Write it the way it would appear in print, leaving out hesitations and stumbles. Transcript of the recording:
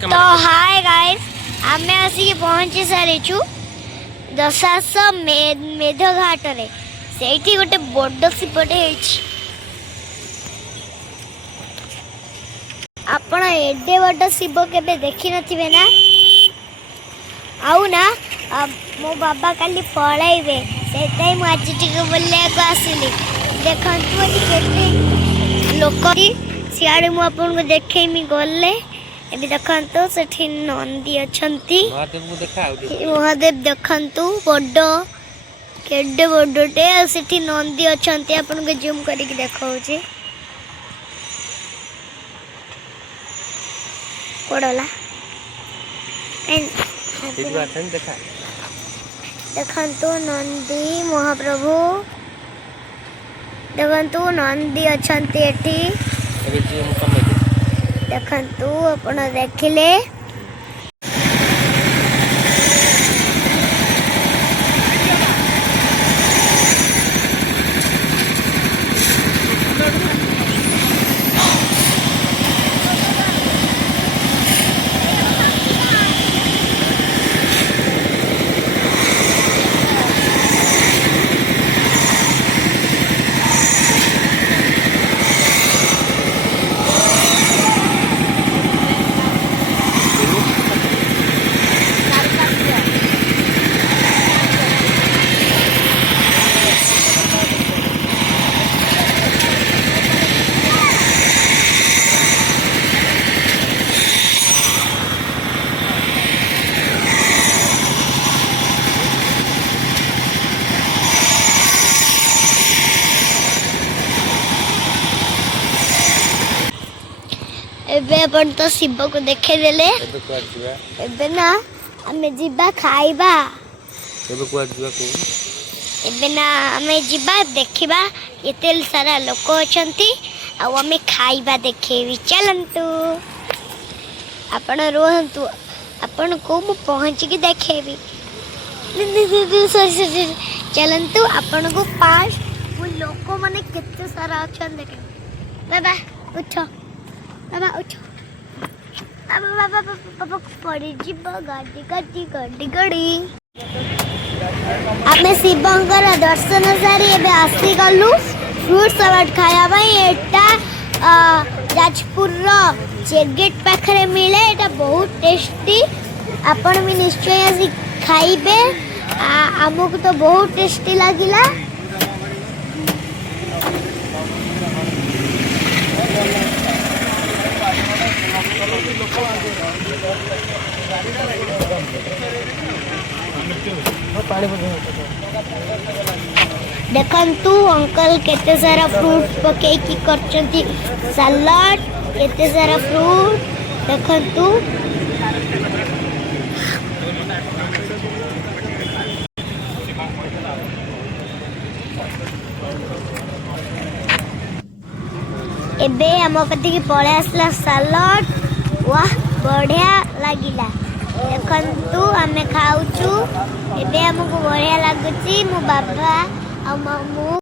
तो hi guys, आमे आसिक पहुंची सारिछु दशाश मेधघाट रे। सेठी गोटे बड़ शिवटे होइछि। आपण एडे बड़ शिव केबे देखि नथिबे ना? आउ ना मो बाबा काली पळाइबे, सेताई मु आज टिके बोलिया को आसिली। देखंतु केते लोक सियाड़े मु आपन को देखैमी गले। एबे देखंतु सेठी नंदी अछंती। महादेव देखंतु बड़ केडे बड़टे सेठी नंदी अछंती। आपन को जूम करके देखाउची। कोडला देखंतु नंदी महाप्रभु देखंतु नंदी अछंती एठी। देखंतु आपण देखिले एबे अपन तो शिव को देखे देले। एबे ना हमें जिबा खाइबा। एबे ना हमें जिबा देखिबा एते सारा लोक अछंती आ हमें खाइबा देखेबी। चलंतु आपण रोहंतु, आपण को मु पहुंच के देखेबी। सॉरी चलंतु आपण को पास वो लोक माने केते सारा अछन देखे। बाबा उठो, बाबा उठो। बाबा पड़ी जीव गाड़ी गाड़ी गाड़ी गाड़ी। आमे शिवंकर दर्शन सारी एबे आसी गलु फ्रूट सलाड खाया भाई। एटा जाजपुर रो चेकगेट पाखरे मिले। एटा बहुत टेस्टी। आपण भी निश्चय आसी खाइबे। हमको तो बहुत टेस्टी लागिला। देखंतु अंकल केते सारा फ्रूट पके की करचंती। सलाड केते सारा फ्रूट देखंतु। एबे हम कति की पळे आसला सलाड। वाह बढ़िया लागिला। देखंतु हमें खाऊचु। एबे हमको बढ़िया लागुची। मो बाबा आ मामू